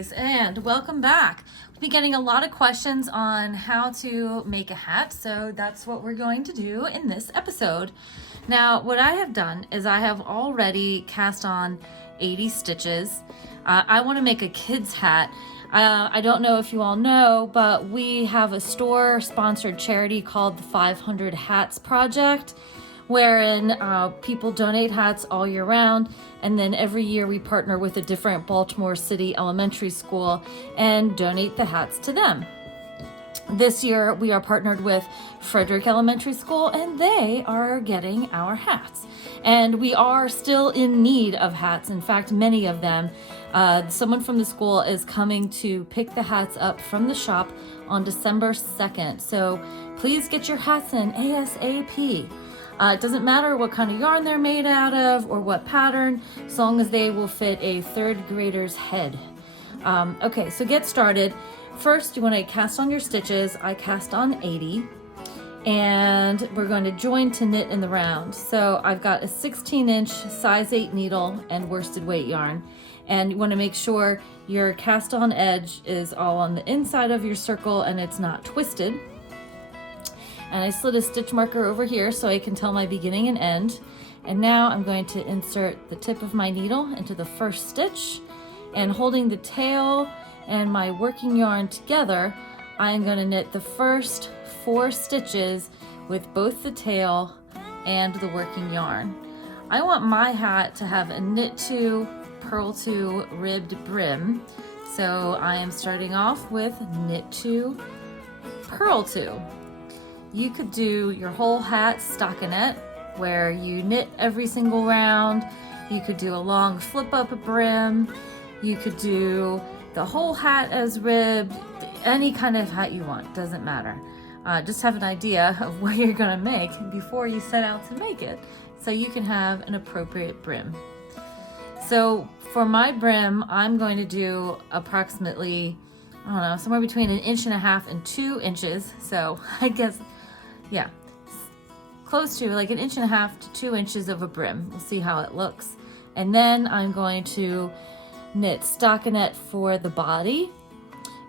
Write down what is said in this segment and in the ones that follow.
guys, and welcome back. We've been getting a lot of questions on how to make a hat, so that's what we're going to do in this episode. Now, what I have done is I have already cast on 80 stitches. I want to make a kid's hat. I don't know if you all know, but we have a store-sponsored charity called the 500 Hats Project, wherein people donate hats all year round, and then every year we partner with a different Baltimore City elementary school and donate the hats to them. This year we are partnered with Frederick Elementary School, and they are getting our hats. And we are still in need of hats. In fact, many of them. Someone from the school is coming to pick the hats up from the shop on December 2nd. So please get your hats in ASAP. It doesn't matter what kind of yarn they're made out of or what pattern, as long as they will fit a third grader's head. Okay, so get started. First, you want to cast on your stitches. I cast on 80, and we're going to join to knit in the round. So I've got a 16-inch size 8 needle and worsted weight yarn, and you want to make sure your cast on edge is all on the inside of your circle and it's not twisted. And I slid a stitch marker over here so I can tell my beginning and end. And now I'm going to insert the tip of my needle into the first stitch, and holding the tail and my working yarn together, I'm going to knit the first 4 stitches with both the tail and the working yarn. I want my hat to have a knit 2, purl 2 ribbed brim. So I am starting off with knit 2, purl 2. You could do your whole hat stockinette, where you knit every single round. You could do a long flip up brim. You could do the whole hat as ribbed. Any kind of hat you want, doesn't matter. Just have an idea of what you're gonna make before you set out to make it, so you can have an appropriate brim. So for my brim, I'm going to do approximately, I don't know, somewhere between 1.5 inches and 2 inches. So I guess, yeah, close to like 1.5 inches to 2 inches of a brim. We'll see how it looks. And then I'm going to knit stockinette for the body.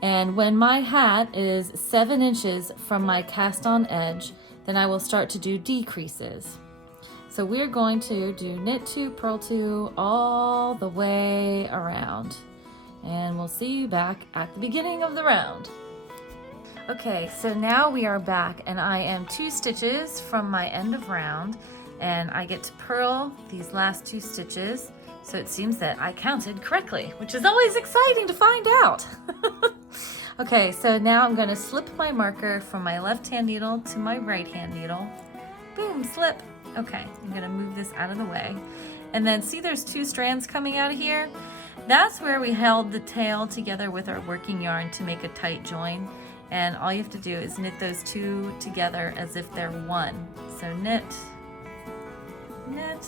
And when my hat is 7 inches from my cast on edge, then I will start to do decreases. So we're going to do knit 2, purl 2 all the way around. And we'll see you back at the beginning of the round. Okay, so now we are back, and I am 2 stitches from my end of round, and I get to purl these last 2 stitches. So it seems that I counted correctly, which is always exciting to find out. Okay, so now I'm going to slip my marker from my left hand needle to my right hand needle. Boom, slip. Okay, I'm going to move this out of the way. And then see there's 2 strands coming out of here? That's where we held the tail together with our working yarn to make a tight join. And all you have to do is knit those 2 together as if they're one. So knit, knit,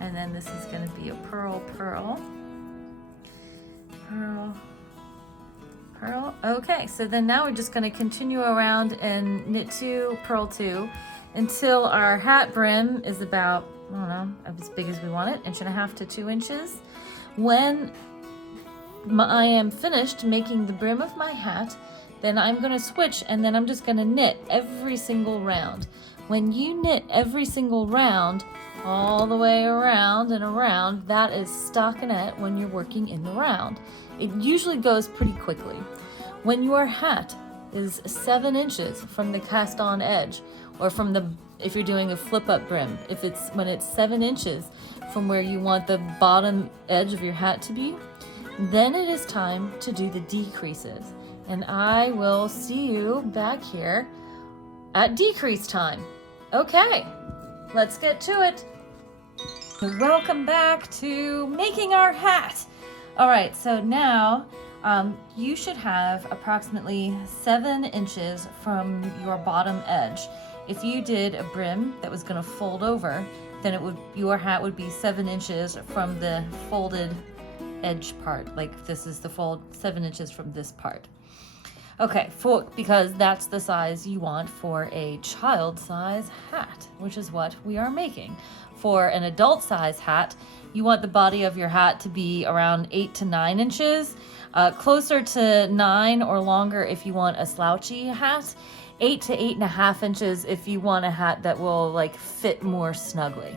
and then this is going to be a purl, purl, purl, purl. Okay, so then now we're just going to continue around and knit 2, purl 2 until our hat brim is about, I don't know, as big as we want it, 1.5 inches to 2 inches. When I am finished making the brim of my hat, then I'm going to switch, and then I'm just going to knit every single round. When you knit every single round, all the way around and around, that is stockinette when you're working in the round. It usually goes pretty quickly. When your hat is 7 inches from the cast on edge, or from the, if you're doing a flip up brim, when it's 7 inches from where you want the bottom edge of your hat to be, then it is time to do the decreases. And I will see you back here at decrease time. Okay, let's get to it. Welcome back to making our hat. All right, so now you should have approximately 7 inches from your bottom edge. If you did a brim that was going to fold over, then your hat would be 7 inches from the folded edge part. Like this is the fold, 7 inches from this part. Okay, because that's the size you want for a child size hat, which is what we are making. For an adult size hat, you want the body of your hat to be around 8 to 9 inches, closer to 9 or longer if you want a slouchy hat, 8 to 8.5 inches if you want a hat that will like fit more snugly.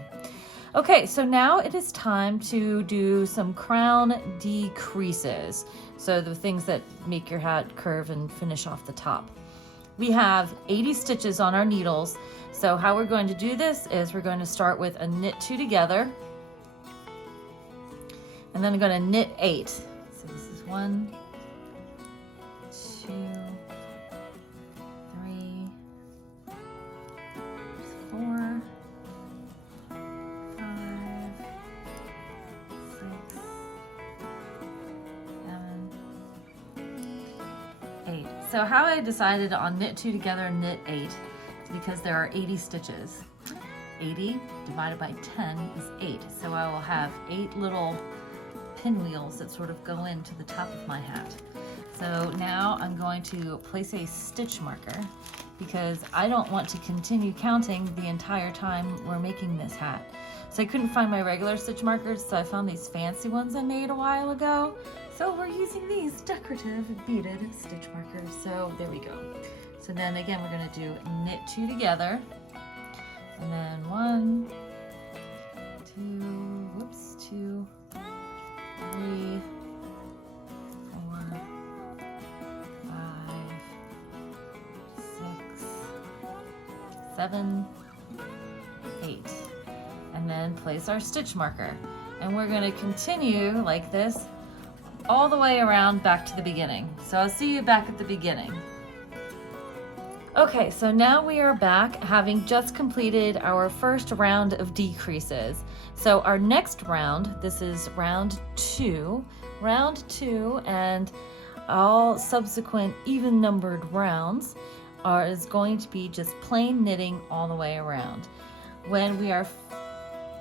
Okay, so now it is time to do some crown decreases. So the things that make your hat curve and finish off the top. We have 80 stitches on our needles. So how we're going to do this is we're going to start with a knit 2 together. And then I'm going to knit 8. So this is 1, 2, 3, 4, 8. So how I decided on knit 2 together and knit 8 is because there are 80 stitches. 80 divided by 10 is 8. So I will have 8 little pinwheels that sort of go into the top of my hat. So now I'm going to place a stitch marker because I don't want to continue counting the entire time we're making this hat. So I couldn't find my regular stitch markers, so I found these fancy ones I made a while ago. So we're using these decorative beaded stitch markers. So there we go. So then again, we're going to do knit 2 together. And then 1, 2, 3, 4, 5, 6, 7, 8. And then place our stitch marker. And we're going to continue like this all the way around back to the beginning. So I'll see you back at the beginning. Okay, so now we are back having just completed our first round of decreases. So our next round, this is round 2, and all subsequent even numbered rounds is going to be just plain knitting all the way around. When we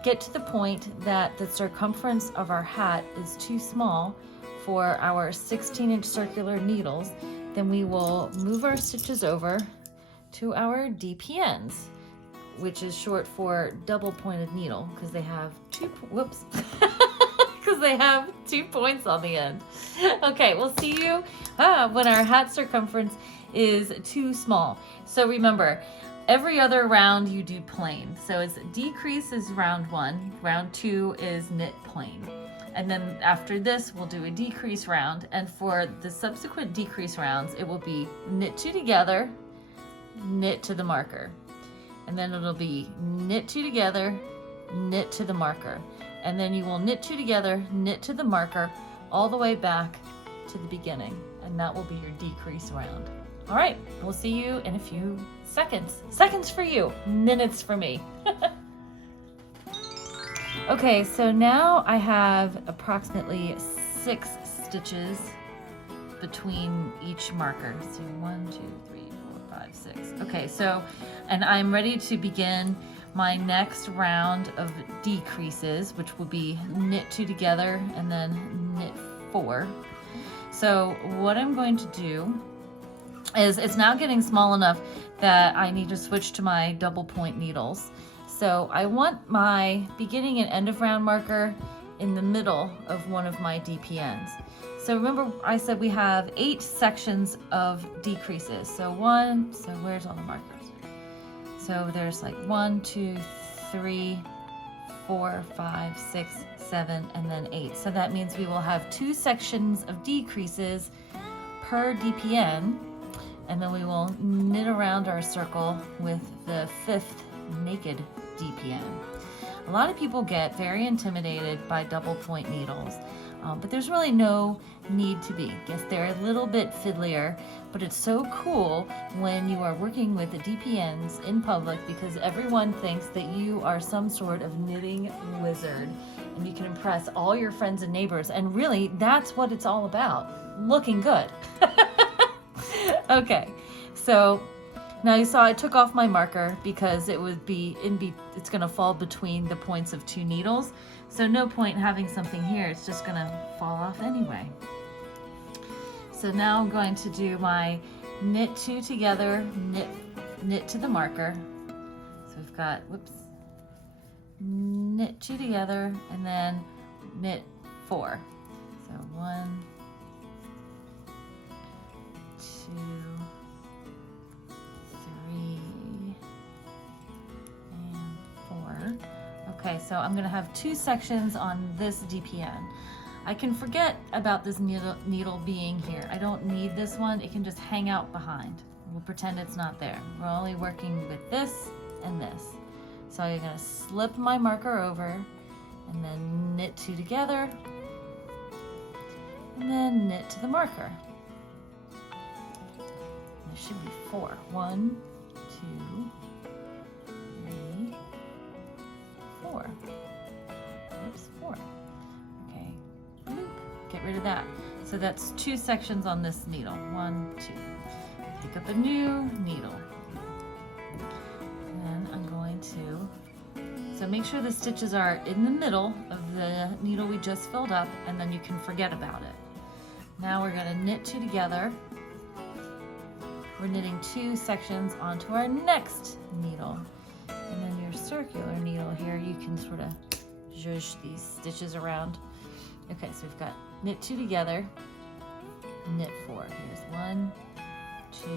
get to the point that the circumference of our hat is too small for our 16-inch circular needles, then we will move our stitches over to our DPNs, which is short for double pointed needle, because they have because they have 2 points on the end. Okay, we'll see you when our hat circumference is too small. So remember, every other round you do plain. So it's decrease is round 1, round 2 is knit plain. And then after this, we'll do a decrease round. And for the subsequent decrease rounds, it will be knit 2 together, knit to the marker. And then it'll be knit 2 together, knit to the marker. And then you will knit 2 together, knit to the marker, all the way back to the beginning. And that will be your decrease round. All right, we'll see you in a few seconds. Seconds for you, minutes for me. Okay, so now I have approximately 6 stitches between each marker. So 1, 2, 3, 4, 5, 6. Okay, so, and I'm ready to begin my next round of decreases, which will be knit 2 together and then knit 4. So what I'm going to do is, it's now getting small enough that I need to switch to my double point needles. So I want my beginning and end of round marker in the middle of one of my DPNs. So remember I said we have 8 sections of decreases. So where's all the markers? So there's like 1, 2, 3, 4, 5, 6, 7, and then 8. So that means we will have 2 sections of decreases per DPN, and then we will knit around our circle with the 5th naked DPN. A lot of people get very intimidated by double point needles, but there's really no need to be. Yes, they're a little bit fiddlier, but it's so cool when you are working with the DPNs in public, because everyone thinks that you are some sort of knitting wizard and you can impress all your friends and neighbors, and really that's what it's all about, looking good. Okay, so now you saw I took off my marker because it would be it's gonna fall between the points of 2 needles. So no point having something here, it's just gonna fall off anyway. So now I'm going to do my knit 2 together, knit to the marker. So we've got, whoops, knit 2 together and then knit 4. So 1, 2, 3, and 4. Okay, so I'm going to have 2 sections on this DPN. I can forget about this needle being here. I don't need this one. It can just hang out behind. We'll pretend it's not there. We're only working with this and this. So I'm going to slip my marker over and then knit 2 together and then knit to the marker. There should be 4. 1, 2, 3, 4. Oops, 4. Okay, get rid of that. So that's 2 sections on this needle. 1, 2. Pick up a new needle. And I'm going to, so make sure the stitches are in the middle of the needle we just filled up, and then you can forget about it. Now we're going to knit 2 together. We're knitting 2 sections onto our next needle. And then your circular needle here, you can sort of zhuzh these stitches around. Okay, so we've got knit 2 together, knit 4. Here's 1, 2, 3,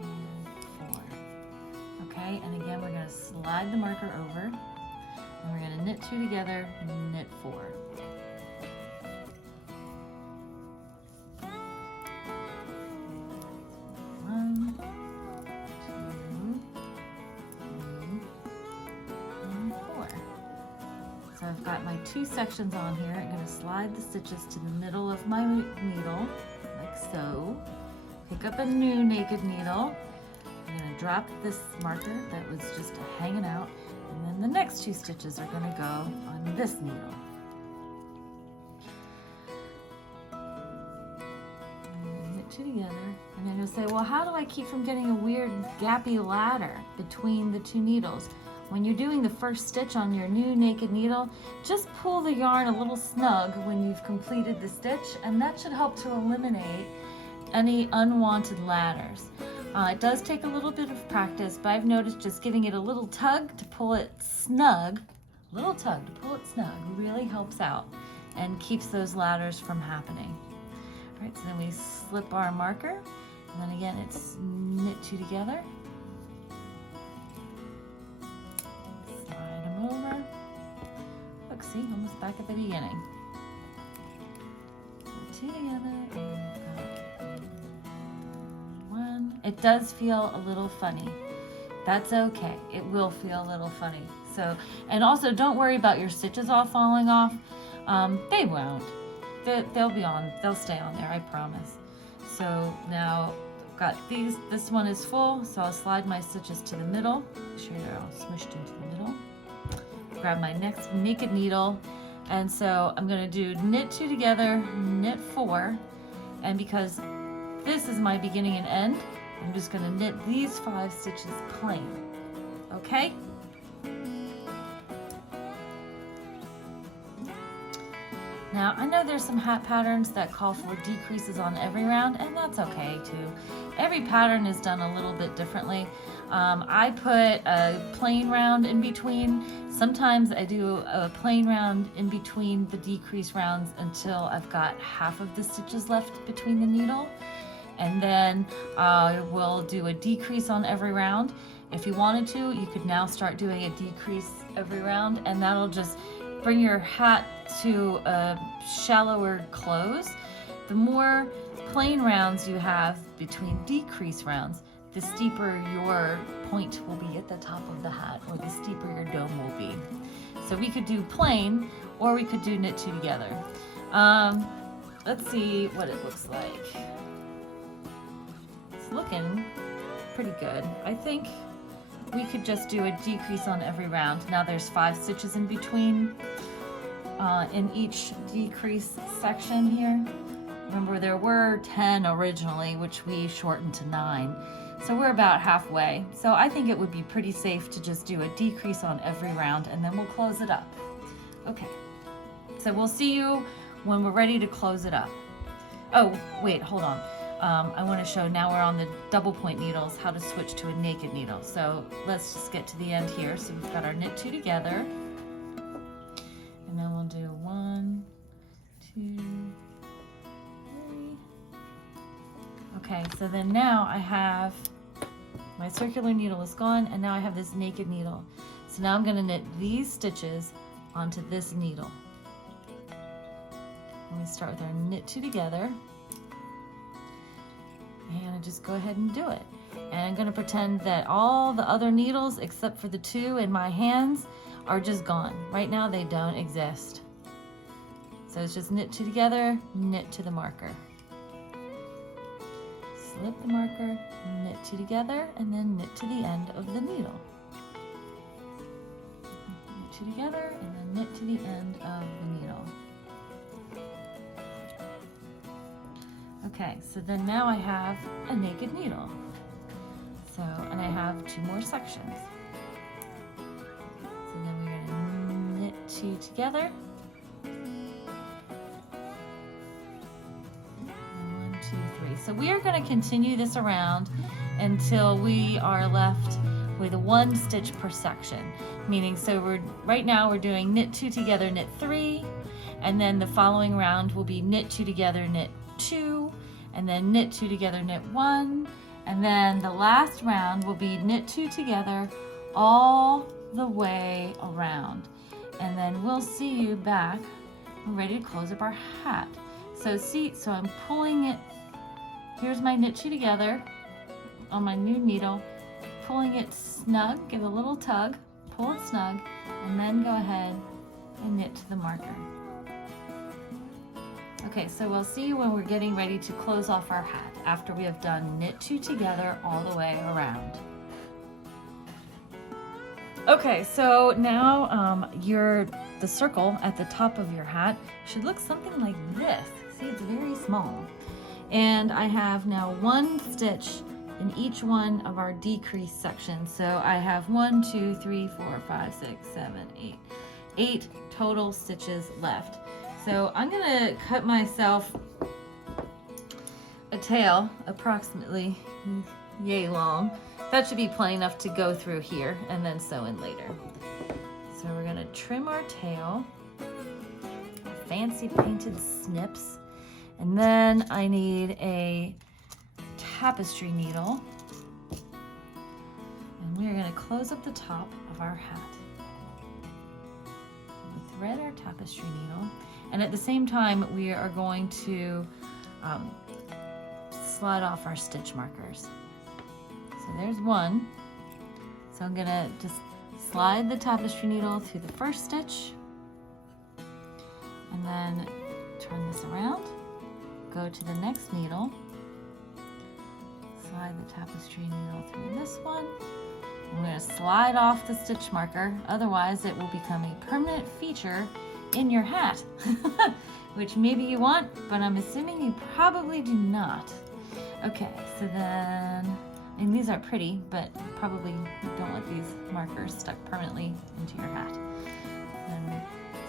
and 4. Okay, and again we're going to slide the marker over, and we're going to knit 2 together, knit 4. So I've got my 2 sections on here. I'm going to slide the stitches to the middle of my needle, like so. Pick up a new naked needle. I'm going to drop this marker that was just hanging out, and then the next 2 stitches are going to go on this needle. Knit 2 together, and then you'll say, well, how do I keep from getting a weird gappy ladder between the 2 needles? When you're doing the first stitch on your new naked needle, just pull the yarn a little snug when you've completed the stitch, and that should help to eliminate any unwanted ladders. It does take a little bit of practice, but I've noticed just giving it a little tug to pull it snug, really helps out and keeps those ladders from happening. All right, so then we slip our marker, and then again it's knit 2 together. Over. Look, see, almost back at the beginning. 2 together and 1. It does feel a little funny. That's okay. It will feel a little funny. So, and also don't worry about your stitches all falling off. They won't. They'll be on. They'll stay on there, I promise. So now I've got these. This one is full, so I'll slide my stitches to the middle. Make sure they're all smushed into the middle. Grab my next naked needle, and so I'm going to do knit 2 together, knit 4, and because this is my beginning and end, I'm just going to knit these 5 stitches plain. Okay? Now I know there's some hat patterns that call for decreases on every round, and that's okay too. Every pattern is done a little bit differently. I put a plain round in between. Sometimes I do a plain round in between the decrease rounds until I've got half of the stitches left between the needle. And then I will do a decrease on every round. If you wanted to, you could now start doing a decrease every round, and that'll just bring your hat to a shallower close. The more plain rounds you have between decrease rounds, the steeper your point will be at the top of the hat, or the steeper your dome will be. So we could do plain, or we could do knit 2 together. Let's see what it looks like. It's looking pretty good. I think we could just do a decrease on every round. Now there's 5 stitches in between in each decrease section here. Remember, there were 10 originally, which we shortened to 9. So we're about halfway. So I think it would be pretty safe to just do a decrease on every round, and then we'll close it up. Okay, So we'll see you when we're ready to close it up. Oh, wait, hold on. I want to show, now we're on the double point needles, how to switch to a naked needle. So let's just get to the end here. So we've got our knit 2 together. And then we'll do 1, 2, 3. Okay, so then now I have, my circular needle is gone, and now I have this naked needle. So now I'm going to knit these stitches onto this needle. And we start with our knit 2 together. And I just go ahead and do it. And I'm going to pretend that all the other needles except for the 2 in my hands are just gone. Right now they don't exist. So it's just knit 2 together, knit to the marker. Slip the marker, knit 2 together, and then knit to the end of the needle. Knit 2 together, and then knit to the end of the needle. Okay, so then now I have a naked needle. So, and I have 2 more sections. So then we're going to knit 2 together. 1, 2, 3. So we are going to continue this around until we are left with 1 stitch per section. Meaning, so right now we're doing knit 2 together, knit 3, and then the following round will be knit 2 together, knit 2, and then knit 2 together, knit 1, and then the last round will be knit 2 together all the way around. And then we'll see you back. We're ready to close up our hat. So see, so I'm pulling it, here's my knit 2 together on my new needle, pulling it snug, give a little tug, pull it snug, and then go ahead and knit to the marker. Okay, so we'll see you when we're getting ready to close off our hat after we have done knit 2 together all the way around. Okay, so now the circle at the top of your hat should look something like this. See, it's very small. And I have now 1 stitch in each one of our decrease sections. So I have 1, 2, 3, 4, 5, 6, 7, 8. 8 total stitches left. So I'm gonna cut myself a tail approximately yay long. That should be plenty enough to go through here and then sew in later. So we're gonna trim our tail, fancy painted snips, and then I need a tapestry needle, and we're gonna close up the top of our hat. We thread our tapestry needle, and at the same time we are going to slide off our stitch markers. So there's 1. So I'm gonna just slide the tapestry needle through the first stitch, and then turn this around, go to the next needle, slide the tapestry needle through this one. I'm going to slide off the stitch marker, otherwise it will become a permanent feature in your hat, which maybe you want, but I'm assuming you probably do not. Okay, so then, and these are pretty, but probably don't want these markers stuck permanently into your hat. Then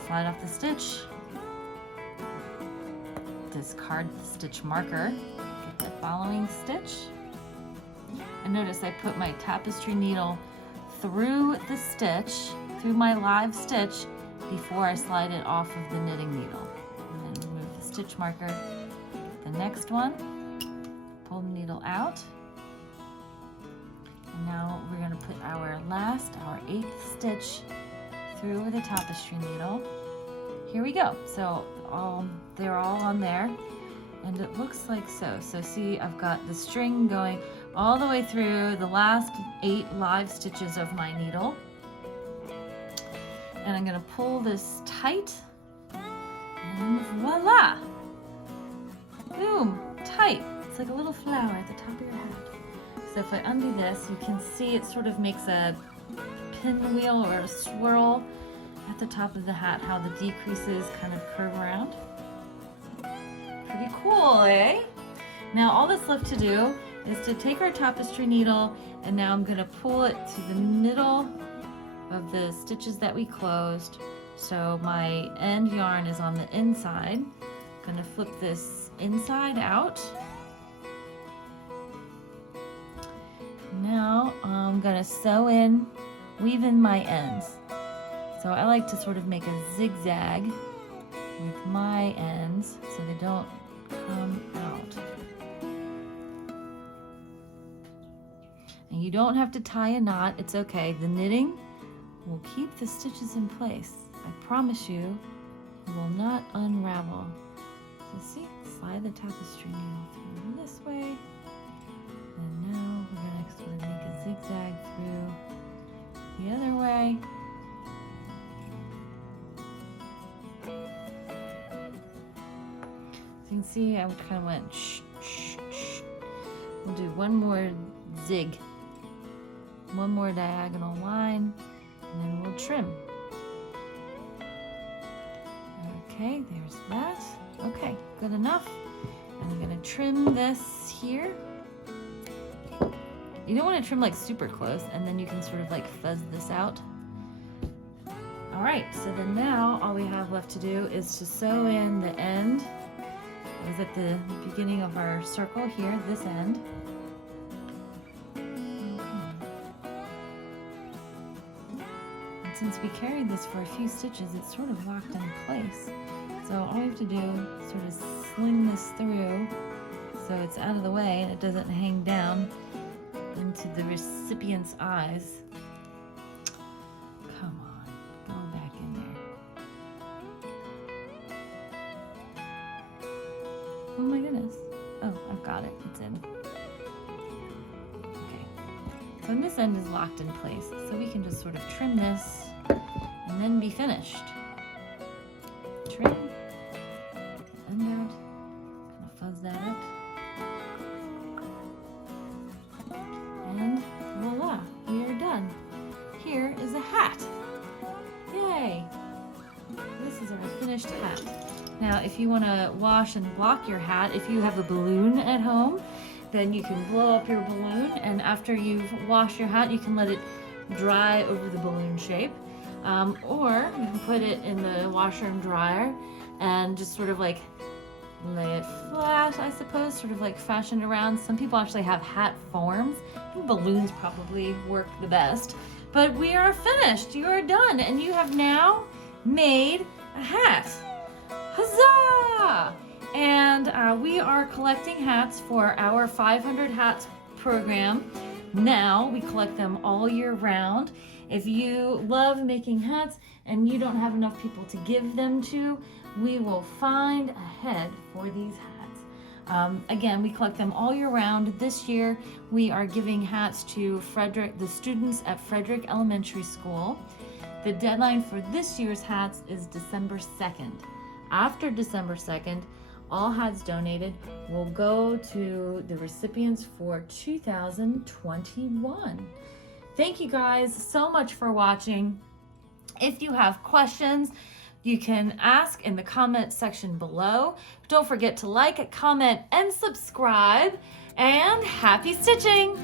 slide off the stitch, discard the stitch marker, get the following stitch, and notice I put my tapestry needle through the stitch, through my live stitch, before I slide it off of the knitting needle. And then remove the stitch marker, the next one, pull the needle out, and now we're going to put our 8th stitch through the tapestry needle. Here we go. So they're all on there, and it looks like so. So see, I've got the string going all the way through the last 8 live stitches of my needle. And I'm going to pull this tight, and voila! Boom! Tight! It's like a little flower at the top of your hat. So if I undo this, you can see it sort of makes a pinwheel or a swirl at the top of the hat, how the decreases kind of curve around. Pretty cool, eh? Now all that's left to do is to take our tapestry needle, and now I'm going to pull it to the middle of the stitches that we closed, So my end yarn is on the inside. I'm gonna flip this inside out. Now I'm gonna weave in my ends. So I like to sort of make a zigzag with my ends so they don't come out. And you don't have to tie a knot, it's okay. The knitting will keep the stitches in place. I promise you, it will not unravel. So see, slide the tapestry needle through this way. And now we're gonna sort of make a zigzag through the other way. So you can see I kind of went shh, shh, shh. We'll do one more zig, one more diagonal line, and then we'll trim. Okay, there's that. Okay, good enough. And I'm gonna trim this here. You don't want to trim like super close, and then you can sort of like fuzz this out. All right, so then now all we have left to do is to sew in the end. It was at the beginning of our circle here, this end. And since we carried this for a few stitches, it's sort of locked in place. So all we have to do is sort of sling this through so it's out of the way and it doesn't hang down into the recipient's eyes. Come on, go back in there. Oh my goodness. Oh, I've got it, it's in. Okay, so this end is locked in place, so we can just sort of trim this and then be finished. Trim, end out, kind of fuzz that up. And voila, we are done. Here is a hat. Yay! This is our finished hat. Now, if you want to wash and block your hat, if you have a balloon at home, then you can blow up your balloon, and after you've washed your hat, you can let it dry over the balloon shape. Or you can put it in the washer and dryer and just sort of like lay it flat, I suppose, sort of like fashion it around. Some people actually have hat forms. I think balloons probably work the best. But we are finished. You are done, and you have now made a hat. Huzzah! And we are collecting hats for our 500 hats program. Now we collect them all year round. If you love making hats and you don't have enough people to give them to, we will find a head for these hats. Again, we collect them all year round. This year, we are giving hats to the students at Frederick Elementary School. The deadline for this year's hats is December 2nd. After December 2nd, all hats donated will go to the recipients for 2021. Thank you guys so much for watching. If you have questions, you can ask in the comment section below. Don't forget to like, comment, and subscribe, and happy stitching!